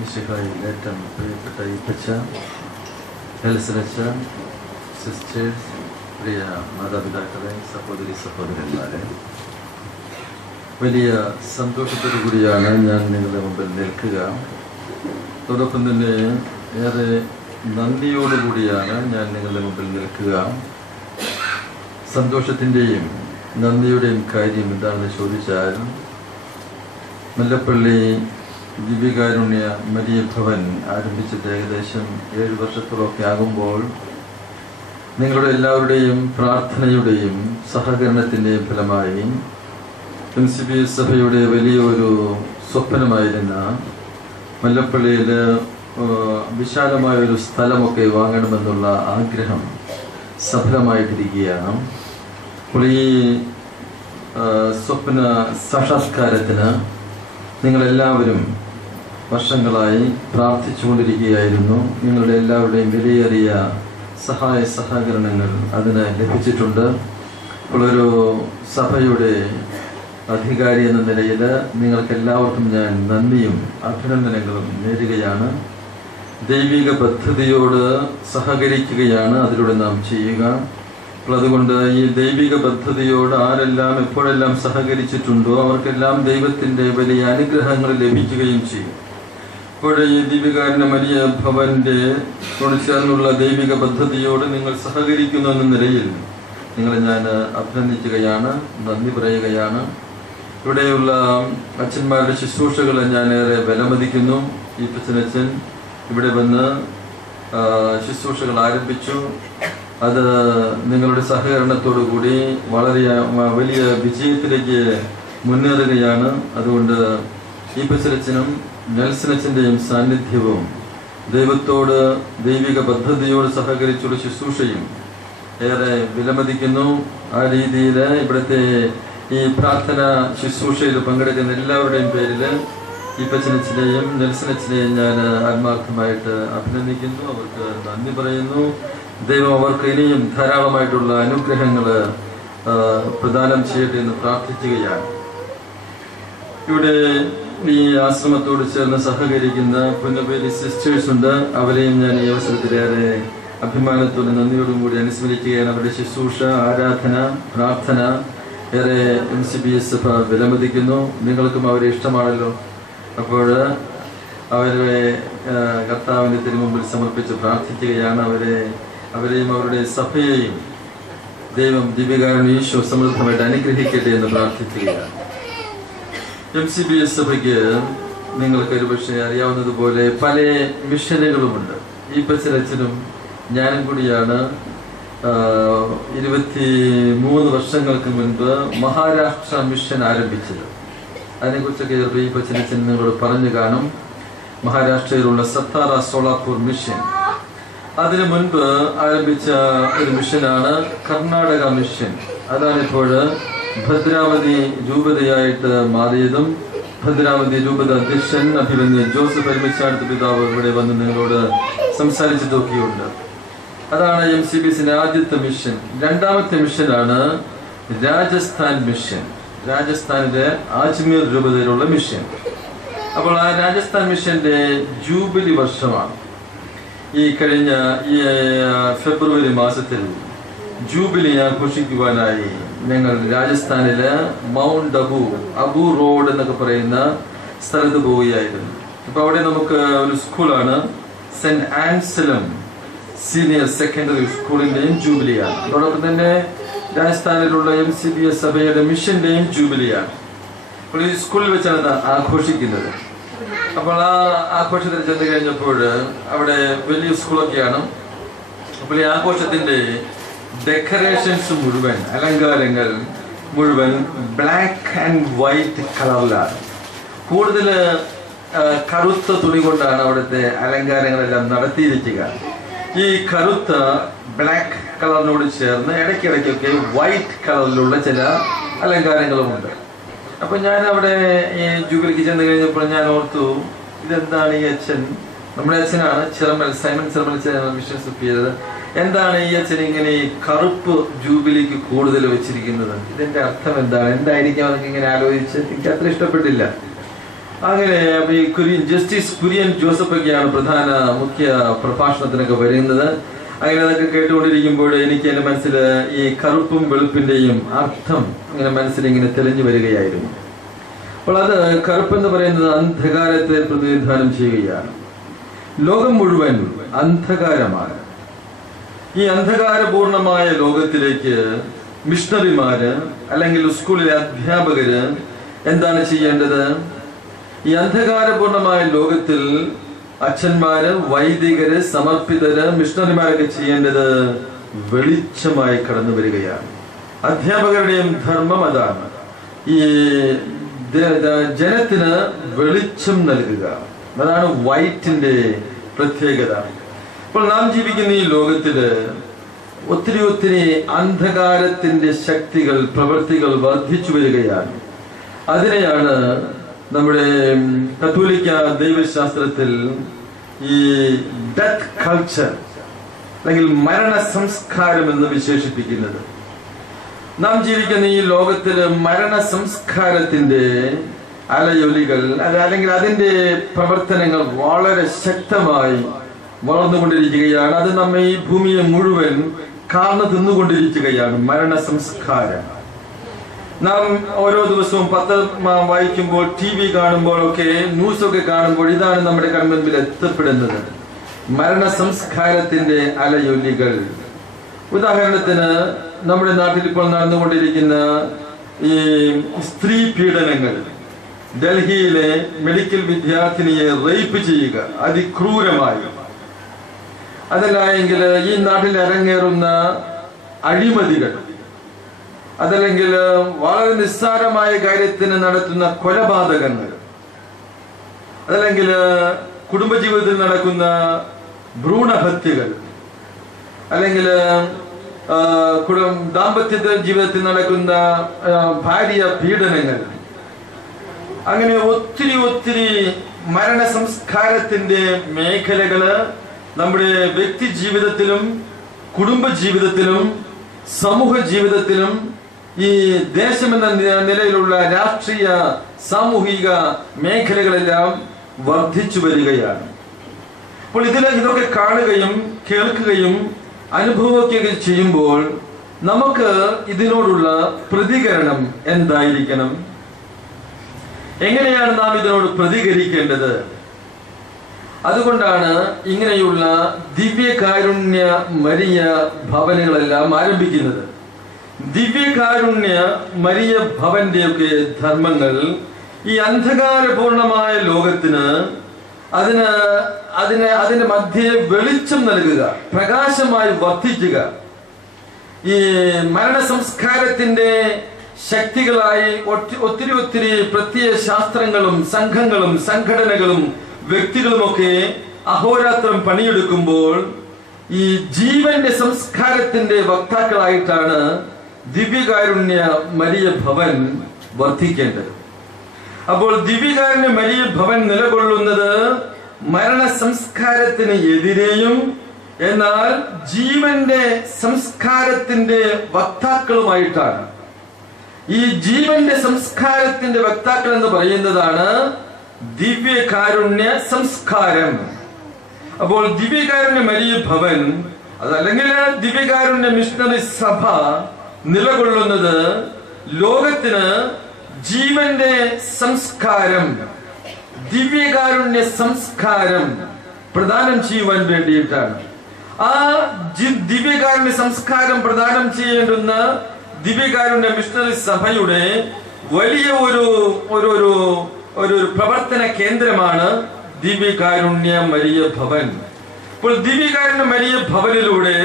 മിശിഹായിൽ ഏറ്റവും പ്രിയപ്പെട്ട ഈപ്പച്ച, എൽസനച്ച, സിസ്റ്റേഴ്സ്, പ്രിയ മാതാപിതാക്കളെ, സഹോദരി സഹോദരന്മാരെ, വലിയ സന്തോഷത്തോടു കൂടിയാണ് ഞാൻ നിങ്ങളുടെ മുമ്പിൽ നിൽക്കുക. അതോടൊപ്പം തന്നെ ഏറെ നന്ദിയോടുകൂടിയാണ് ഞാൻ നിങ്ങളുടെ മുമ്പിൽ നിൽക്കുക. സന്തോഷത്തിൻ്റെയും നന്ദിയുടെയും കാര്യം എന്താണെന്ന് ചോദിച്ചാൽ, മുല്ലപ്പള്ളി ദിവ്യകാരുണ്യ മരിയ ഭവൻ ആരംഭിച്ചത് ഏകദേശം 7 വർഷത്തോളമൊക്കെ ആകുമ്പോൾ നിങ്ങളുടെ എല്ലാവരുടെയും പ്രാർത്ഥനയുടെയും സഹകരണത്തിൻ്റെയും ഫലമായി MCBS സഭയുടെ വലിയൊരു സ്വപ്നമായിരുന്ന മുല്ലപ്പള്ളിയിൽ വിശാലമായൊരു സ്ഥലമൊക്കെ വാങ്ങണമെന്നുള്ള ആഗ്രഹം സഫലമായിട്ടിരിക്കുകയാണ്. അപ്പോൾ ഈ സ്വപ്ന സാക്ഷാത്കാരത്തിന് നിങ്ങളെല്ലാവരും വർഷങ്ങളായി പ്രാർത്ഥിച്ചുകൊണ്ടിരിക്കുകയായിരുന്നു. നിങ്ങളുടെ എല്ലാവരുടെയും വിലയേറിയ സഹായ സഹകരണങ്ങൾ അതിന് ലഭിച്ചിട്ടുണ്ട്. അപ്പോൾ ഒരു സഭയുടെ അധികാരി എന്ന നിലയിൽ നിങ്ങൾക്കെല്ലാവർക്കും ഞാൻ നന്ദിയും അഭിനന്ദനങ്ങളും നേരുകയാണ്. ദൈവിക പദ്ധതിയോട് സഹകരിക്കുകയാണ് അതിലൂടെ നാം ചെയ്യുക. അപ്പോൾ അതുകൊണ്ട് ഈ ദൈവിക പദ്ധതിയോട് ആരെല്ലാം എപ്പോഴെല്ലാം സഹകരിച്ചിട്ടുണ്ടോ അവർക്കെല്ലാം ദൈവത്തിൻ്റെ വലിയ അനുഗ്രഹങ്ങൾ ലഭിക്കുകയും ചെയ്യും. ഇപ്പോൾ ഈ ദിവ്യകാരുണ്യ മരിയ ഭവൻ്റെ ചേർന്നുള്ള ദൈവിക പദ്ധതിയോട് നിങ്ങൾ സഹകരിക്കുന്നു എന്ന നിലയിൽ നിങ്ങളെ ഞാൻ അഭിനന്ദിക്കുകയാണ്, നന്ദി പറയുകയാണ്. ഇവിടെയുള്ള അച്ഛന്മാരുടെ ശുശ്രൂഷകളെ ഞാൻ ഏറെ വിലമതിക്കുന്നു. ഈ അച്ഛൻ ഇവിടെ വന്ന് ശുശ്രൂഷകൾ ആരംഭിച്ചു. അത് നിങ്ങളുടെ സഹകരണത്തോടു കൂടി വളരെ വലിയ വിജയത്തിലേക്ക് മുന്നേറുകയാണ്. അതുകൊണ്ട് ഈ അച്ഛനും നെൽസനച്ഛൻ്റെയും സാന്നിധ്യവും ദൈവത്തോട് ദൈവിക പദ്ധതിയോട് സഹകരിച്ചുള്ള ശുശ്രൂഷയും ഏറെ വിലമതിക്കുന്നു. ആ രീതിയിൽ ഇവിടുത്തെ ഈ പ്രാർത്ഥന ശുശ്രൂഷയിൽ പങ്കെടുക്കുന്ന എല്ലാവരുടെയും പേരിൽ ഈ അച്ഛനെയും നെൽസനച്ഛനെയും ഞാൻ ആത്മാർത്ഥമായിട്ട് അഭിനന്ദിക്കുന്നു, അവർക്ക് നന്ദി പറയുന്നു. ദൈവം അവർക്ക് ഇനിയും ധാരാളമായിട്ടുള്ള അനുഗ്രഹങ്ങൾ പ്രദാനം ചെയ്യട്ടെ എന്ന് പ്രാർത്ഥിക്കുകയാണ്. ഇവിടെ ഈ ആശ്രമത്തോട് ചേർന്ന് സഹകരിക്കുന്ന പുന്നപ്പേരി സിസ്റ്റേഴ്സ് ഉണ്ട്. അവരെയും ഞാൻ ഈ അവസരത്തിലേറെ അഭിമാനത്തോടെ നന്ദിയോടും കൂടി അനുസ്മരിക്കുകയാണ്. അവരുടെ ശുശ്രൂഷ, ആരാധന, പ്രാർത്ഥന ഏറെ MCBS സഭ വിലമതിക്കുന്നു. നിങ്ങൾക്കും അവരെ ഇഷ്ടമാണല്ലോ. അപ്പോൾ അവരെ കർത്താവിൻ്റെ തിരുമുമ്പിൽ സമർപ്പിച്ച് പ്രാർത്ഥിക്കുകയാണ്. അവരെയും അവരുടെ സഭയെയും ദൈവം ദിവ്യകാരുണ്യ ഈശോ സമൃദ്ധമായിട്ട് അനുഗ്രഹിക്കട്ടെ എന്ന് പ്രാർത്ഥിക്കുകയാണ്. MCBS സഭയ്ക്ക് നിങ്ങൾക്ക് ഒരുപക്ഷെ അറിയാവുന്നതുപോലെ പല മിഷനുകളുമുണ്ട്. ഈ അച്ഛനും ഞാനും കൂടിയാണ് 23 വർഷങ്ങൾക്ക് മുൻപ് മഹാരാഷ്ട്ര മിഷൻ ആരംഭിച്ചത്. അതിനെക്കുറിച്ചൊക്കെ ഈ അച്ഛൻ നിങ്ങളോട് പറഞ്ഞു കാണും. മഹാരാഷ്ട്രയിലുള്ള സത്താറ സോളാപൂർ മിഷൻ. അതിനു മുൻപ് ആരംഭിച്ച ഒരു മിഷനാണ് കർണാടക മിഷൻ. അതാണിപ്പോൾ ഭദ്രാവതി രൂപതയായിട്ട് മാറിയതും. ഭദ്രാവതി രൂപത അധ്യക്ഷൻ അഭിമന്യ ജോസഫ് അരുമിച്ചാടത്ത് പിതാവ് ഇവിടെ വന്ന് നിങ്ങളോട് സംസാരിച്ചിട്ടൊക്കെയുണ്ട്. അതാണ് MCBSന്റെ ആദ്യത്തെ മിഷൻ. രണ്ടാമത്തെ മിഷനാണ് രാജസ്ഥാൻ മിഷൻ, രാജസ്ഥാനിലെ അജ്മീർ രൂപതയിലുള്ള മിഷൻ. അപ്പോൾ ആ രാജസ്ഥാൻ മിഷന്റെ ജൂബിലി വർഷമാണ്. ഈ കഴിഞ്ഞ ഫെബ്രുവരി മാസത്തിൽ ജൂബിലി ആഘോഷിക്കുവാനായി ഞങ്ങൾ രാജസ്ഥാനിലെ മൗണ്ട് അബു റോഡ് എന്നൊക്കെ പറയുന്ന സ്ഥലത്ത് പോവുകയായിരുന്നു. അപ്പോൾ അവിടെ നമുക്ക് ഒരു സ്കൂളാണ്, സെന്റ് ആൻസലം സീനിയർ സെക്കൻഡറി സ്കൂളിൻ്റെയും ജൂബിലിയാണ്. അതോടൊപ്പം തന്നെ രാജസ്ഥാനിലുള്ള MCBS സഭയുടെ മിഷന്റെയും ജൂബിലിയാണ്. അപ്പോൾ ഈ സ്കൂളിൽ വെച്ചാണ് ആഘോഷിക്കുന്നത്. അപ്പോൾ ആ ആഘോഷത്തിൽ ചെന്ന് കഴിഞ്ഞപ്പോൾ അവിടെ വലിയ സ്കൂളൊക്കെയാണ്. അപ്പോൾ ഈ ആഘോഷത്തിന്റെ ഡെക്കറേഷൻസ് മുഴുവൻ, അലങ്കാരങ്ങൾ മുഴുവൻ ബ്ലാക്ക് ആൻഡ് വൈറ്റ് കളറിലാണ്. കൂടുതൽ കറുത്ത തുണി കൊണ്ടാണ് അവിടുത്തെ അലങ്കാരങ്ങളെല്ലാം നടത്തിയിരിക്കുക. ഈ കറുത്ത ബ്ലാക്ക് കളറിനോട് ചേർന്ന് ഇടയ്ക്കിടയ്ക്കൊക്കെ വൈറ്റ് കളറിലുള്ള ചില അലങ്കാരങ്ങളുമുണ്ട്. അപ്പൊ ഞാൻ അവിടെ ഈ ജൂബിലിക്ക് ചെന്ന് കഴിഞ്ഞപ്പോൾ ഞാൻ ഓർത്തു, ഇതെന്താണ് ഈ അച്ഛൻ, നമ്മുടെ അച്ഛനാണ് Chiramel, Simon Chiramel mission superior, എന്താണ് ഈ അച്ഛൻ ഇങ്ങനെ ഈ കറുപ്പ് ജൂബിലിക്ക് കൂടുതൽ വെച്ചിരിക്കുന്നത്? ഇതിന്റെ അർത്ഥം എന്താണ്, എന്തായിരിക്കും അതൊക്കെ ഇങ്ങനെ ആലോചിച്ച് എനിക്ക് അത്ര ഇഷ്ടപ്പെട്ടില്ല. അങ്ങനെ ഈ ജസ്റ്റിസ് കുര്യൻ ജോസഫൊക്കെയാണ് പ്രധാന മുഖ്യ പ്രഭാഷണത്തിനൊക്കെ വരുന്നത്. അങ്ങനെ അതൊക്കെ കേട്ടുകൊണ്ടിരിക്കുമ്പോൾ എനിക്ക് എൻ്റെ മനസ്സിൽ ഈ കറുപ്പും വെളുപ്പിന്റെയും അർത്ഥം ഇങ്ങനെ മനസ്സിലിങ്ങനെ തെളിഞ്ഞു വരികയായിരുന്നു. അപ്പോൾ അത് കറുപ്പെന്ന് പറയുന്നത് അന്ധകാരത്തെ പ്രതിനിധാനം ചെയ്യുകയാണ്. ലോകം മുഴുവൻ അന്ധകാരമാണ്. ഈ അന്ധകാരപൂർണമായ ലോകത്തിലേക്ക് മിഷണറിമാര് അല്ലെങ്കിൽ സ്കൂളിലെ അധ്യാപകര് എന്താണ് ചെയ്യേണ്ടത്? ഈ അന്ധകാരപൂർണമായ ലോകത്തിൽ അച്ഛന്മാര്, വൈദികര്, സമർപ്പിതര്, മിഷണറിമാരൊക്കെ ചെയ്യേണ്ടത് വെളിച്ചമായി കടന്നു വരികയാണ്. അധ്യാപകരുടെയും ധർമ്മം അതാണ്. ഈ ജനത്തിന് വെളിച്ചം നൽകുക. അതാണ് വൈറ്റിന്റെ പ്രത്യേകത. അപ്പോൾ നാം ജീവിക്കുന്ന ഈ ലോകത്തില് ഒത്തിരി അന്ധകാരത്തിന്റെ ശക്തികൾ, പ്രവൃത്തികൾ വർദ്ധിച്ചു വരികയാണ്. അതിനെയാണ് നമ്മുടെ കത്തോലിക്ക ദൈവശാസ്ത്രത്തിൽ ഈ ഡെത്ത് കൾച്ചർ അല്ലെങ്കിൽ മരണ സംസ്കാരം എന്ന് വിശേഷിപ്പിക്കുന്നത്. നാം ജീവിക്കുന്ന ഈ ലോകത്തില് മരണ സംസ്കാരത്തിന്റെ അലയൊലികൾ അല്ലെങ്കിൽ അതിന്റെ പ്രവർത്തനങ്ങൾ വളരെ ശക്തമായി വളർന്നുകൊണ്ടിരിക്കുകയാണ്. അത് നമ്മെ ഈ ഭൂമിയെ മുഴുവൻ കാർന്നു തിന്നുകൊണ്ടിരിക്കുകയാണ്. മരണ സംസ്കാരം നാം ഓരോ ദിവസവും പത്രം വായിക്കുമ്പോൾ, TV കാണുമ്പോഴൊക്കെ, ന്യൂസൊക്കെ കാണുമ്പോൾ ഇതാണ് നമ്മുടെ കൺമുൻപിൽ എത്തപ്പെടുന്നത്. മരണ സംസ്കാരത്തിന്റെ അലയൊലികൾ. ഉദാഹരണത്തിന് നമ്മുടെ നാട്ടിൽ ഇപ്പോൾ നടന്നുകൊണ്ടിരിക്കുന്ന ഈ സ്ത്രീ പീഡനങ്ങൾ, ഡൽഹിയിലെ മെഡിക്കൽ വിദ്യാർത്ഥിനിയെ റേപ്പ് ചെയ്യുക അതിക്രൂരമായി, അതല്ല എങ്കിൽ ഈ നാട്ടിൽ അരങ്ങേറുന്ന അഴിമതികൾ, അതല്ലെങ്കിൽ വളരെ നിസ്സാരമായ കാര്യത്തിന് നടത്തുന്ന കൊലപാതകങ്ങൾ, അതല്ലെങ്കിൽ കുടുംബജീവിതത്തിൽ നടക്കുന്ന ഭ്രൂണഹത്യകൾ, അല്ലെങ്കിൽ ദാമ്പത്യ ജീവിതത്തിൽ നടക്കുന്ന ഭാര്യ പീഡനങ്ങൾ, അങ്ങനെ ഒത്തിരി മരണ സംസ്കാരത്തിന്റെ മേഖലകള് നമ്മുടെ വ്യക്തി ജീവിതത്തിലും കുടുംബ ജീവിതത്തിലും സമൂഹ ജീവിതത്തിലും ഈ ദേശമെന്ന നിലയിലുള്ള രാഷ്ട്രീയ സാമൂഹിക മേഖലകളെല്ലാം വർദ്ധിച്ചു വരികയാണ്. അപ്പോൾ ഇതൊക്കെ കാണുകയും കേൾക്കുകയും അനുഭവിക്കുകയും ചെയ്യുമ്പോൾ നമുക്ക് ഇതിനോടുള്ള പ്രതികരണം എന്തായിരിക്കണം? എങ്ങനെയാണ് നാം ഇതിനോട് പ്രതികരിക്കേണ്ടത്? അതുകൊണ്ടാണ് ഇങ്ങനെയുള്ള ദിവ്യകാരുണ്യ മരിയ ഭവനുകളെല്ലാം ആരംഭിക്കുന്നത്. ദിവ്യകാരുണ്യ മരിയ ഭവന്റെയൊക്കെ ധർമ്മങ്ങൾ ഈ അന്ധകാരപൂർണമായ ലോകത്തിന് അതിന്റെ മധ്യേ വെളിച്ചം നൽകുക, പ്രകാശമായി വർദ്ധിക്കുക, ഈ മരണ സംസ്കാരത്തിന്റെ ശക്തികളായി ഒത്തിരി പ്രത്യയ ശാസ്ത്രങ്ങളും സംഘങ്ങളും സംഘടനകളും വ്യക്തികളുമൊക്കെ അഹോരാത്രം പണിയെടുക്കുമ്പോൾ ഈ ജീവന്റെ സംസ്കാരത്തിന്റെ വക്താക്കളായിട്ടാണ് ദിവ്യകാരുണ്യ മരിയ ഭവൻ വർദ്ധിക്കേണ്ടത്. അപ്പോൾ ദിവ്യകാരുണ്യ മരിയ ഭവൻ നിലകൊള്ളുന്നത് മരണ സംസ്കാരത്തിന് എതിരെയും എന്നാൽ ജീവന്റെ സംസ്കാരത്തിന്റെ വക്താക്കളുമായിട്ടാണ്. ഈ ജീവന്റെ സംസ്കാരത്തിന്റെ വക്താക്കൾ എന്ന് പറയുന്നതാണ് ദിവ്യകാരുണ്യ സംസ്കാരം. അപ്പോൾ ദിവ്യകാരുണ്യ മരിയ ഭവൻ അതല്ലെങ്കിൽ ദിവ്യകാരുണ്യ മിഷണറി സഭ നിലകൊള്ളുന്നത് ലോകത്തിന് ജീവന്റെ സംസ്കാരം, ദിവ്യകാരുണ്യ സംസ്കാരം പ്രദാനം ചെയ്യുവാൻ വേണ്ടിയിട്ടാണ്. ആ ദിവ്യകാരുണ്യ സംസ്കാരം പ്രദാനം ചെയ്യേണ്ടുന്ന ദിവ്യകാരുണ്യ മിഷണറി സഭയുടെ വലിയ ഒരു പ്രവർത്തന കേന്ദ്രമാണ് ദിവ്യകാരുണ്യ മരിയ ഭവൻ. ഇപ്പോൾ ദിവ്യകാരുണ്യ മരിയ ഭവനിലൂടെ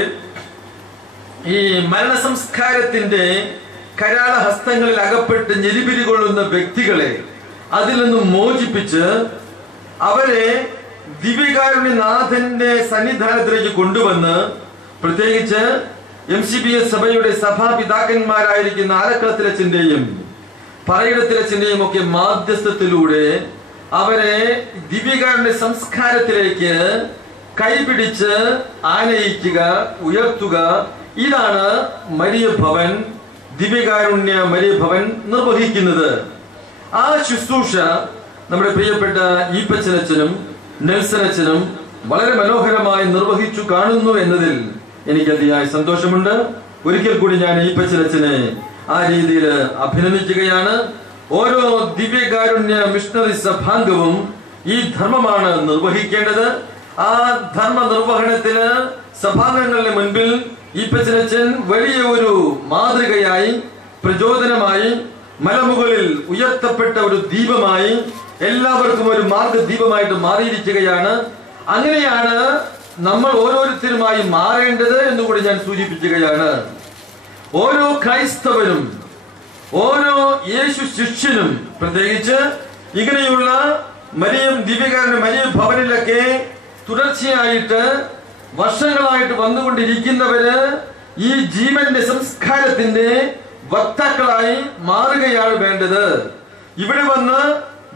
ഈ മരണ സംസ്കാരത്തിന്റെ കരാള ഹസ്തങ്ങളിൽ അകപ്പെട്ട് ഞെരിപിരി കൊള്ളുന്ന വ്യക്തികളെ അതിൽ നിന്നും മോചിപ്പിച്ച് അവരെ ദിവ്യകാരുണ്യനാഥന്റെ സന്നിധാനത്തിലേക്ക് കൊണ്ടുവന്ന്, പ്രത്യേകിച്ച് MCBS സഭയുടെ സഭാപിതാക്കന്മാരായിരിക്കുന്ന ആലക്കളത്തിലച്ഛന്റെയും പറയിടത്തിലച്ഛന്റെയും ഒക്കെ മാധ്യസ്ഥത്തിലൂടെ അവരെ ദിവ്യകാരുണ്യ സംസ്കാരത്തിലേക്ക് കൈപിടിച്ച് ആനയിക്കുക, ഉയർത്തുക. ഇതാണ് മരിയ ഭവൻ, ദിവ്യകാരുണ്യ മരിയ ഭവൻ നിർവഹിക്കുന്നത്. ആ ശുശ്രൂഷ നമ്മുടെ പ്രിയപ്പെട്ട ഈപ്പച്ചനച്ചനും നെൽസനച്ചനും വളരെ മനോഹരമായി നിർവഹിച്ചു കാണുന്നു എന്നതിൽ എനിക്ക് അതിയായ സന്തോഷമുണ്ട്. ഒരിക്കൽ കൂടി ഞാൻ ഈപ്പച്ചനച്ചനെ ആ രീതിയിൽ അഭിനന്ദിക്കുകയാണ്. ഓരോ ദിവ്യകാരുണ്യ മിഷണറി സഭാംഗവും ഈ ധർമ്മമാണ് നിർവഹിക്കേണ്ടത്. ആ ധർമ്മ നിർവഹണത്തിന് സഭാംഗങ്ങളുടെ മുൻപിൽ ഈപ്പച്ചനച്ചൻ വലിയ ഒരു മാതൃകയായി, പ്രചോദനമായി, മലമുകളിൽ ഉയർത്തപ്പെട്ട ഒരു ദീപമായി, എല്ലാവർക്കും ഒരു മാർഗദീപമായിട്ട് മാറിയിരിക്കുകയാണ്. അങ്ങനെയാണ് നമ്മൾ ഓരോരുത്തരുമായി മാറേണ്ടത് എന്നുകൂടി ഞാൻ സൂചിപ്പിക്കുകയാണ്. ഓരോ ക്രൈസ്തവനും ഓരോ യേശു ശിഷ്യനും പ്രത്യേകിച്ച് ഇങ്ങനെയുള്ള ദിവ്യകാരുണ്യ മരിയ ഭവനിലൊക്കെ തുടർച്ചയായിട്ട് വർഷങ്ങളായിട്ട് വന്നുകൊണ്ടിരിക്കുന്നവര് ഈ ജീവന്റെ സംസ്കാരത്തിന്റെ വക്താക്കളായി മാറുകയാണ് വേണ്ടത്. ഇവിടെ വന്ന്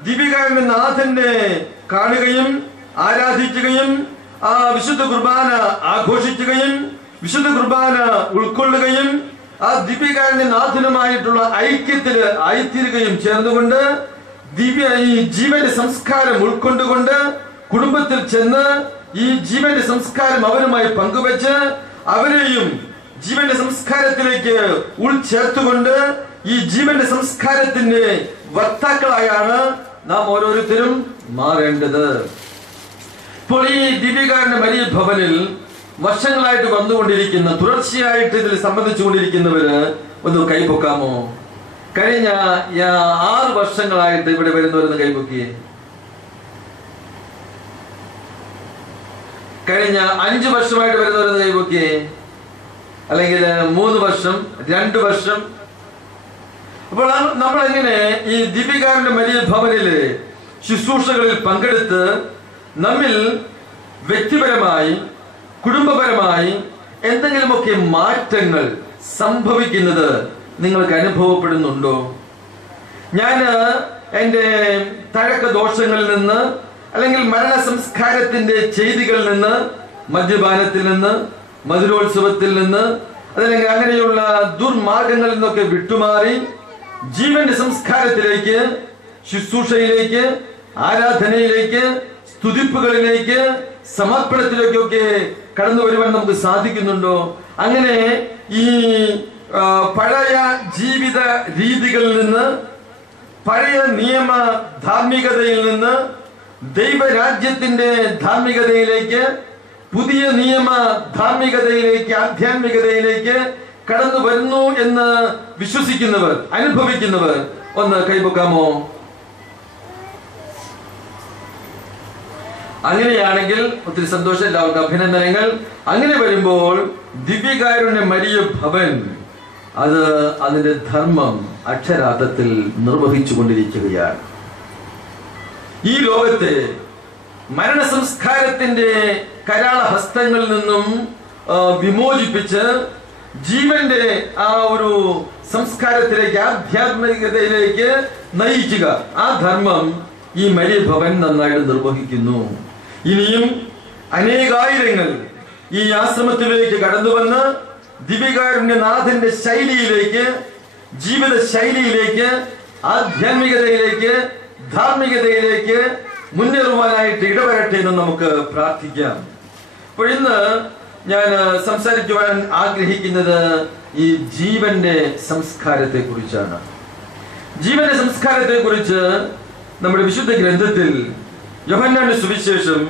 ദിവ്യകാരുണ്യ നാഥനെ കാണുകയും ആരാധിക്കുകയും ആ വിശുദ്ധ കുർബാന ആഘോഷിക്കുകയും വിശുദ്ധ കുർബാന ഉൾക്കൊള്ളുകയും ആ ദിവ്യകാരുണ്യ നാഥനുമായിട്ടുള്ള ഐക്യത്തിൽ ആയിത്തീരുകയും ചേർന്നുകൊണ്ട് ഈ ജീവന്റെ സംസ്കാരം ഉൾക്കൊണ്ടുകൊണ്ട് കുടുംബത്തിൽ ചെന്ന് ഈ ജീവന്റെ സംസ്കാരം അവരുമായി പങ്കുവെച്ച് അവരെയും ജീവന്റെ സംസ്കാരത്തിലേക്ക് ഉൾച്ചേർത്തുകൊണ്ട് ഈ ജീവന്റെ സംസ്കാരത്തിന്റെ വക്താക്കളായാണ് നാം ഓരോരുത്തരും മാറേണ്ടത്. ഇപ്പോൾ ഈ ദിവ്യകാരുണ്യ മരിയ ഭവനിൽ വർഷങ്ങളായിട്ട് വന്നുകൊണ്ടിരിക്കുന്ന, തുടർച്ചയായിട്ട് ഇതിൽ സംബന്ധിച്ചുകൊണ്ടിരിക്കുന്നവര് ഒന്ന് കൈപൊക്കാമോ? കഴിഞ്ഞ 6 വർഷങ്ങളായിട്ട് ഇവിടെ വരുന്നവരെന്ന് കൈപൊക്കിയേ. കഴിഞ്ഞ 5 വർഷമായിട്ട് വരുന്നവരെന്ന് കൈപൊക്കിയേ. അല്ലെങ്കിൽ 3 വർഷം, 2 വർഷം. അപ്പോൾ നമ്മൾ എങ്ങനെ ഈ ദിവ്യകാരുണ്യ മരിയ ഭവനിലെ ശുശ്രൂഷകളിൽ പങ്കെടുത്ത് നമ്മിൽ വ്യക്തിപരമായി, കുടുംബപരമായി എന്തെങ്കിലുമൊക്കെ മാറ്റങ്ങൾ സംഭവിക്കുന്നത് നിങ്ങൾക്ക് അനുഭവപ്പെടുന്നുണ്ടോ? ഞാൻ എൻ്റെ തഴക്ക ദോഷങ്ങളിൽ നിന്ന്, അല്ലെങ്കിൽ മരണ സംസ്കാരത്തിന്റെ ചെയ്തികളിൽ നിന്ന്, മദ്യപാനത്തിൽ നിന്ന്, മധുരോത്സവത്തിൽ നിന്ന്, അതല്ലെങ്കിൽ അങ്ങനെയുള്ള ദുർമാർഗങ്ങളിൽ നിന്നൊക്കെ വിട്ടുമാറി ജീവന്റെ സംസ്കാരത്തിലേക്ക്, ശുശ്രൂഷയിലേക്ക്, ആരാധനയിലേക്ക്, സ്തുതിപ്പുകളിലേക്ക്, സമർപ്പണത്തിലേക്കൊക്കെ കടന്നു വരുവാൻ നമുക്ക് സാധിക്കുന്നുണ്ടോ? അങ്ങനെ ഈ പഴയ ജീവിത രീതികളിൽ നിന്ന്, പഴയ നിയമ ധാർമ്മികതയിൽ നിന്ന് ദൈവരാജ്യത്തിന്റെ ധാർമ്മികതയിലേക്ക്, പുതിയ നിയമ ധാർമ്മികതയിലേക്ക്, ആധ്യാത്മികതയിലേക്ക് കടന്നു വരുന്നു എന്ന് വിശ്വസിക്കുന്നവർ, അനുഭവിക്കുന്നവർ ഒന്ന് കൈപൊക്കാമോ? അങ്ങനെയാണെങ്കിൽ ഒത്തിരി സന്തോഷം, എല്ലാവർക്കും അഭിനന്ദനങ്ങൾ. അങ്ങനെ വരുമ്പോൾ ദിവ്യകാരുണ്യ മരിയ ഭവൻ അത് അതിന്റെ ധർമ്മം അക്ഷരാർത്ഥത്തിൽ നിർവഹിച്ചു കൊണ്ടിരിക്കുകയാണ്. ഈ ലോകത്തെ മരണ സംസ്കാരത്തിന്റെ കരാള ഹസ്തങ്ങളിൽ നിന്നും വിമോചിപ്പിച്ച് ജീവന്റെ ആ ഒരു സംസ്കാരത്തിലേക്ക്, ആധ്യാത്മികതയിലേക്ക് നയിക്കുക, ആ ധർമ്മം ഈ മരിയ ഭവൻ നന്നായിട്ട് നിർവഹിക്കുന്നു. ഇനിയും അനേകായിരങ്ങൾ ഈ ആശ്രമത്തിലേക്ക് കടന്നു വന്ന് ദിവ്യകാരുണ്യനാഥന്റെ ശൈലിയിലേക്ക്, ജീവിത ശൈലിയിലേക്ക്, ആധ്യാത്മികതയിലേക്ക്, ധാർമ്മികതയിലേക്ക് മുന്നേറുവാനായിട്ട് ഇടവരട്ടെ എന്ന് നമുക്ക് പ്രാർത്ഥിക്കാം. അപ്പോൾ ഇന്ന് ഞാൻ സംസാരിക്കുവാൻ ആഗ്രഹിക്കുന്നത് ഈ ജീവന്റെ സംസ്കാരത്തെ കുറിച്ചാണ്. ജീവന്റെ സംസ്കാരത്തെ കുറിച്ച് നമ്മുടെ വിശുദ്ധ ഗ്രന്ഥത്തിൽ യോഹന്നാന്റെ സുവിശേഷം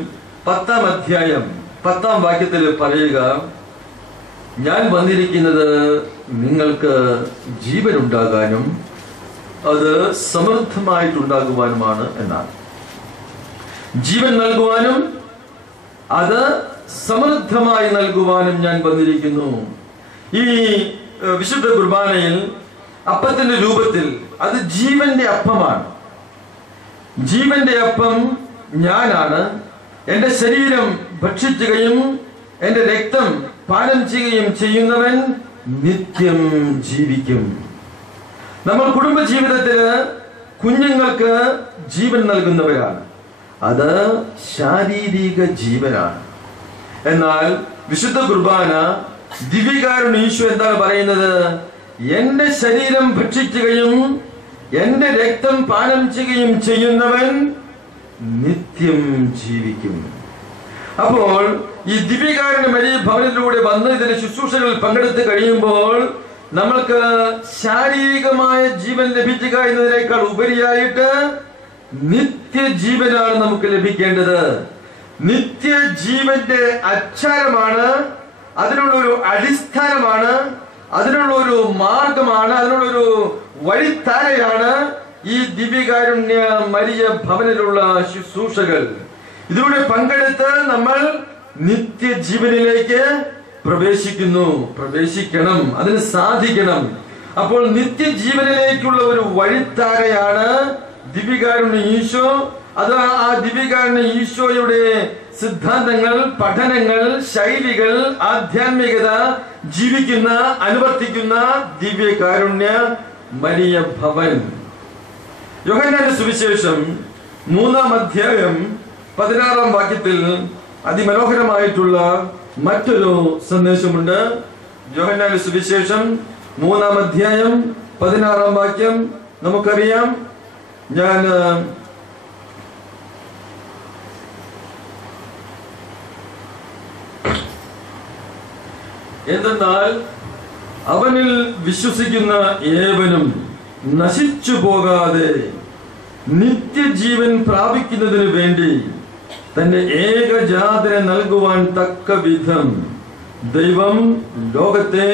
10-ാം അധ്യായം 10-ാം വാക്യത്തിൽ പറയുക, ഞാൻ വന്നിരിക്കുന്നത് നിങ്ങൾക്ക് ജീവൻ ഉണ്ടാകാനും അത് സമൃദ്ധമായിട്ടുണ്ടാകുവാനുമാണ് എന്നാണ്. ജീവൻ നൽകുവാനും അത് സമൃദ്ധമായി നൽകുവാനും ഞാൻ വന്നിരിക്കുന്നു. ഈ വിശുദ്ധ കുർബാനയിൽ അപ്പത്തിന്റെ രൂപത്തിൽ അത് ജീവന്റെ അപ്പമാണ്. ജീവന്റെ അപ്പം ഞാനാണ്. എന്റെ ശരീരം ഭക്ഷിക്കുകയും എന്റെ രക്തം പാനം ചെയ്യുകയും ചെയ്യുന്നവൻ നിത്യം ജീവിക്കും. നമ്മൾ കുടുംബ ജീവിതത്തില് കുഞ്ഞുങ്ങൾക്ക് ജീവൻ നൽകുന്നവരാണ്. അത് ശാരീരിക ജീവനാണ്. എന്നാൽ വിശുദ്ധ കുർബാന, ദിവ്യകാരുണ്യ ഈശോ എന്താണ് പറയുന്നത്? എന്റെ ശരീരം ഭക്ഷിക്കുകയും എന്റെ രക്തം പാനം ചെയ്യുകയും ചെയ്യുന്നവൻ നിത്യം ജീവിക്കും. അപ്പോൾ ഈ ദിവ്യകാരുണ്യ മരിയ ഭവനിലൂടെ വന്ന് ഇതിന്റെ ശുശ്രൂഷകളിൽ പങ്കെടുത്ത് കഴിയുമ്പോൾ നമ്മൾക്ക് ശാരീരികമായ ജീവൻ ലഭിക്കുക എന്നതിനേക്കാൾ ഉപരിയായിട്ട് നിത്യജീവനാണ് നമുക്ക് ലഭിക്കേണ്ടത്. നിത്യജീവന്റെ അച്ചാരമാണ്, അതിനുള്ള ഒരു അടിസ്ഥാനമാണ്, അതിനുള്ള ഒരു മാർഗമാണ്, അതിനുള്ളൊരു വഴിത്താരയാണ് ഈ ദിവ്യകാരുണ്യ മരിയ ഭവനിലുള്ള ശുശ്രൂഷകൾ. ഇതിലൂടെ പങ്കെടുത്ത് നമ്മൾ നിത്യജീവനിലേക്ക് പ്രവേശിക്കണം, അതിന് സാധിക്കണം. അപ്പോൾ നിത്യജീവനിലേക്കുള്ള ഒരു വഴിത്താരയാണ് ദിവ്യകാരുണ്യ ഈശോ. അത് ആ ദിവ്യകാരുണ്യ ഈശോയുടെ സിദ്ധാന്തങ്ങൾ, പഠനങ്ങൾ, ശൈലികൾ, ആധ്യാത്മികത ജീവിക്കുന്ന, അനുവർത്തിക്കുന്ന ദിവ്യകാരുണ്യ മരിയ ഭവൻ. യോഹന്നാന്റെ സുവിശേഷം 3-ാം അധ്യായം 16-ാം വാക്യത്തിൽ അതിമനോഹരമായിട്ടുള്ള മറ്റൊരു സന്ദേശമുണ്ട്. യോഹന്നാന്റെ സുവിശേഷം 3-ാം അധ്യായം 16-ാം വാക്യം നമുക്കറിയാം. ഞാൻ എന്തെന്നാൽ അവനിൽ വിശ്വസിക്കുന്ന ഏവനും നശിച്ചു പോകാതെ നിത്യജീവൻ പ്രാപിക്കുന്നതിന് വേണ്ടി തന്റെ ഏകജാതനെ നൽകുവാൻ തക്ക വിധം ദൈവം ലോകത്തെ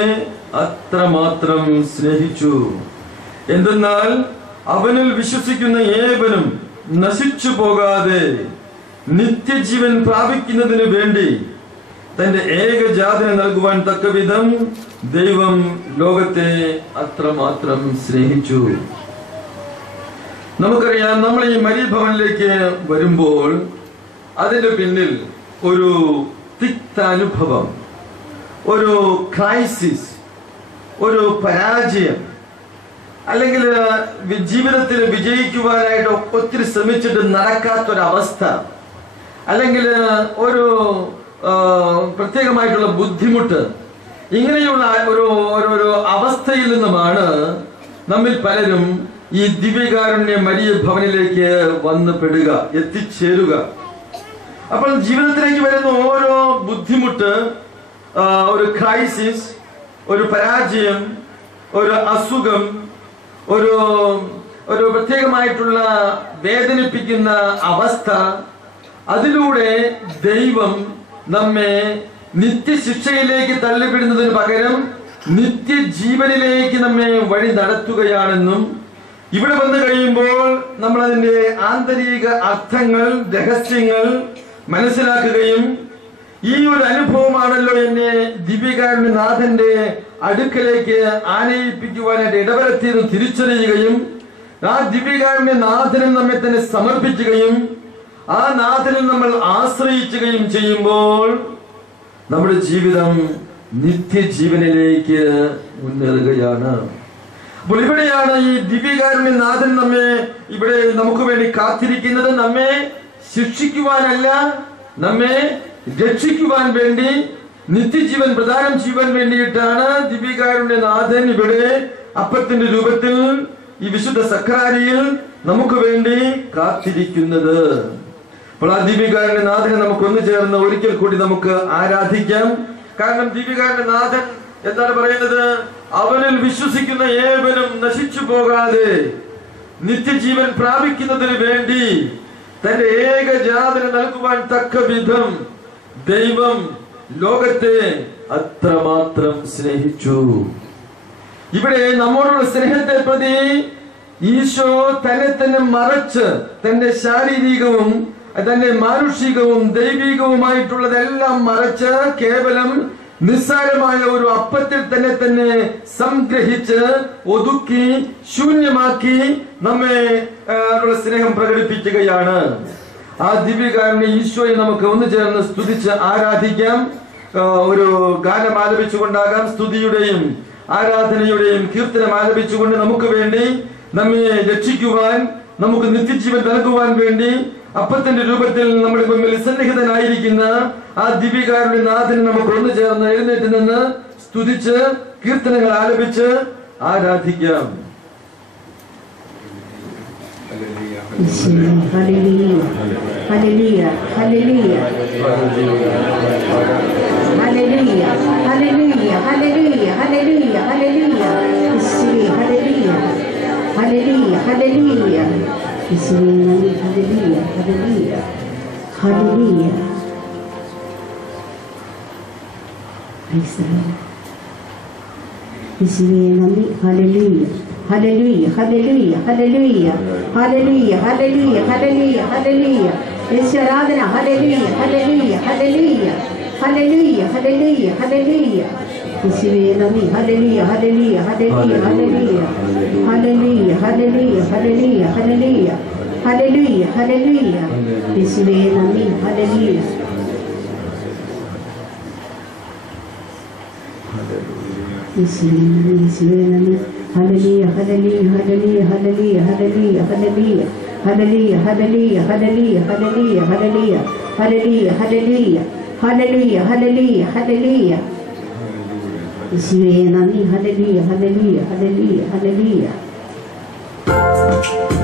അത്രമാത്രം സ്നേഹിച്ചു. എന്തെന്നാൽ അവനിൽ വിശ്വസിക്കുന്ന ഏവനും നശിച്ചു പോകാതെ നിത്യജീവൻ പ്രാപിക്കുന്നതിന് വേണ്ടി തന്റെ ഏകജാതനെ നൽകുവാൻ തക്ക വിധം ദൈവം ലോകത്തെ അത്രമാത്രം സ്നേഹിച്ചു. നമുക്കറിയാം, നമ്മൾ ഈ മരിയ ഭവനിലേക്ക് വരുമ്പോൾ അതിന്റെ പിന്നിൽ ഒരു തിക്താനുഭവം, ഒരു ക്രൈസിസ്, ഒരു പരാജയം, അല്ലെങ്കിൽ ജീവിതത്തിൽ വിജയിക്കുവാനായിട്ട് ഒത്തിരി ശ്രമിച്ചിട്ട് നടക്കാത്തൊരവസ്ഥ, അല്ലെങ്കിൽ ഒരു പ്രത്യേകമായിട്ടുള്ള ബുദ്ധിമുട്ട്, ഇങ്ങനെയുള്ള ഒരു അവസ്ഥയിൽ നിന്നുമാണ് നമ്മിൽ പലരും ഈ ദിവ്യകാരുണ്യ മരിയ ഭവനിലേക്ക് വന്ന് പെടുക, എത്തിച്ചേരുക. അപ്പോൾ ജീവിതത്തിലേക്ക് വരുന്ന ഓരോ ബുദ്ധിമുട്ട്, ഒരു ക്രൈസിസ്, ഒരു പരാജയം, ഒരു അസുഖം, ഒരു പ്രത്യേകമായിട്ടുള്ള വേദനിപ്പിക്കുന്ന അവസ്ഥ, അതിലൂടെ ദൈവം നമ്മെ നിത്യശിക്ഷയിലേക്ക് തള്ളിവിടുന്നതിന് പകരം നിത്യജീവനിലേക്ക് നമ്മെ വഴി നടത്തുകയാണെന്നും, ഇവിടെ വന്നു കഴിയുമ്പോൾ നമ്മൾ അതിന്റെ ആന്തരിക അർത്ഥങ്ങൾ, രഹസ്യങ്ങൾ മനസ്സിലാക്കുകയും ഈ ഒരു അനുഭവമാണല്ലോ എന്നെ ദിവ്യകാരുണ്യനാഥന്റെ അടുക്കലേക്ക് ആനയിപ്പിക്കുവാനായിട്ട് ഇടവരുത്തിയെന്ന് തിരിച്ചറിയുകയും ആ ദിവ്യകാരുണ്യനാഥനും നമ്മെ തന്നെ സമർപ്പിക്കുകയും ആ നാഥനിൽ നമ്മൾ ആശ്രയിക്കുകയും ചെയ്യുമ്പോൾ നമ്മുടെ ജീവിതം നിത്യജീവനിലേക്ക് മുന്നേറുകയാണ്. അപ്പോൾ ഇവിടെയാണ് ഈ ദിവ്യകാരുണ്യനാഥൻ നമ്മെ ഇവിടെ നമുക്ക് വേണ്ടി കാത്തിരിക്കുന്നത്. നമ്മെ ശിക്ഷിക്കുവാനല്ല, നമ്മെ രക്ഷിക്കുവാൻ വേണ്ടി, നിത്യജീവൻ പ്രദാനം ചെയ്യുവാൻ വേണ്ടിയിട്ടാണ് ദിവ്യകാരുണ്യനാഥൻ ഇവിടെ അപ്പത്തിന്റെ രൂപത്തിൽ ഈ വിശുദ്ധ സക്രാരിയിൽ നമുക്ക് വേണ്ടി കാത്തിരിക്കുന്നത്. അപ്പോൾ ആ ദിവ്യകാരുണ്യനാഥനെ നമുക്ക് ഒന്നു ചേർന്ന് ഒരിക്കൽ കൂടി നമുക്ക് ആരാധിക്കാം. കാരണം ദിവ്യകാരുണ്യനാഥൻ എന്താണ് പറയുന്നത്? അവനിൽ വിശ്വസിക്കുന്ന ഏവനും നശിച്ചു പോകാതെ നിത്യജീവൻ പ്രാപിക്കുന്നതിന് വേണ്ടി തന്റെ ഏകജാതനെ നൽകുവാൻ തക്ക വിധം ദൈവം ലോകത്തെ അത്രമാത്രം സ്നേഹിച്ചു. ഇവിടെ നമ്മോടുള്ള സ്നേഹത്തെ പ്രതി ഈശോ തന്നെ തന്നെ മറച്ച് തന്റെ ശാരീരികവും തന്റെ മാനുഷികവും ദൈവികവുമായിട്ടുള്ളതെല്ലാം മറച്ച് കേവലം നിസ്സാരമായ ഒരു അപ്പത്തിൽ തന്നെ സംഗ്രഹിച്ച് ഒതുക്കി ശൂന്യമാക്കി നമ്മെ സ്നേഹം പ്രകടിപ്പിക്കുകയാണ്. ആ ദിവ്യകാരുണ്യ ഈശോയെ നമുക്ക് ഒന്നു ചേർന്ന് സ്തുതിച്ച് ആരാധിക്കാം. ഒരു ഗാനം ആലപിച്ചുകൊണ്ടാകാം, സ്തുതിയുടെയും ആരാധനയുടെയും കീർത്തനം ആലപിച്ചുകൊണ്ട് നമുക്ക് വേണ്ടി നമ്മെ രക്ഷിക്കുവാൻ, നമുക്ക് നിത്യജീവൻ നൽകുവാൻ വേണ്ടി അപ്പത്തിന്റെ രൂപത്തിൽ നമ്മുടെ മുമ്പിൽ സന്നിഹിതനായിരിക്കുന്ന ആ ദിവ്യകാരുണ്യനാഥനെ നമുക്ക് ഒന്നു ചേർന്ന് എഴുന്നേറ്റ് നിന്ന് സ്തുതിച്ച് കീർത്തനങ്ങൾ ആലപിച്ച് ആരാധിക്കാം. Hallelujah. Hallelujah. Hallelujah. Hallelujah. Hallelujah. Hallelujah. Hallelujah. Hallelujah. Hallelujah. Hallelujah. Hallelujah. Hallelujah. Hallelujah. Hallelujah. Praise the Lord. Hallelujah. Hallelujah, hallelujah, hallelujah, hallelujah, hallelujah, hallelujah, hallelujah. It's your Adana, hallelujah, hallelujah, hallelujah, hallelujah, hallelujah, hallelujah. It's your name, hallelujah, hallelujah, hallelujah, hallelujah, hallelujah, hallelujah, hallelujah, hallelujah, hallelujah, hallelujah. It's your name, hallelujah. It's your name. Hallelujah, hallelujah, hallelujah, hallelujah, hallelujah, hallelujah, hallelujah, hallelujah, hallelujah, hallelujah, hallelujah, hallelujah, hallelujah, hallelujah, hallelujah, hallelujah. Hallelujah, hallelujah, hallelujah, hallelujah, hallelujah.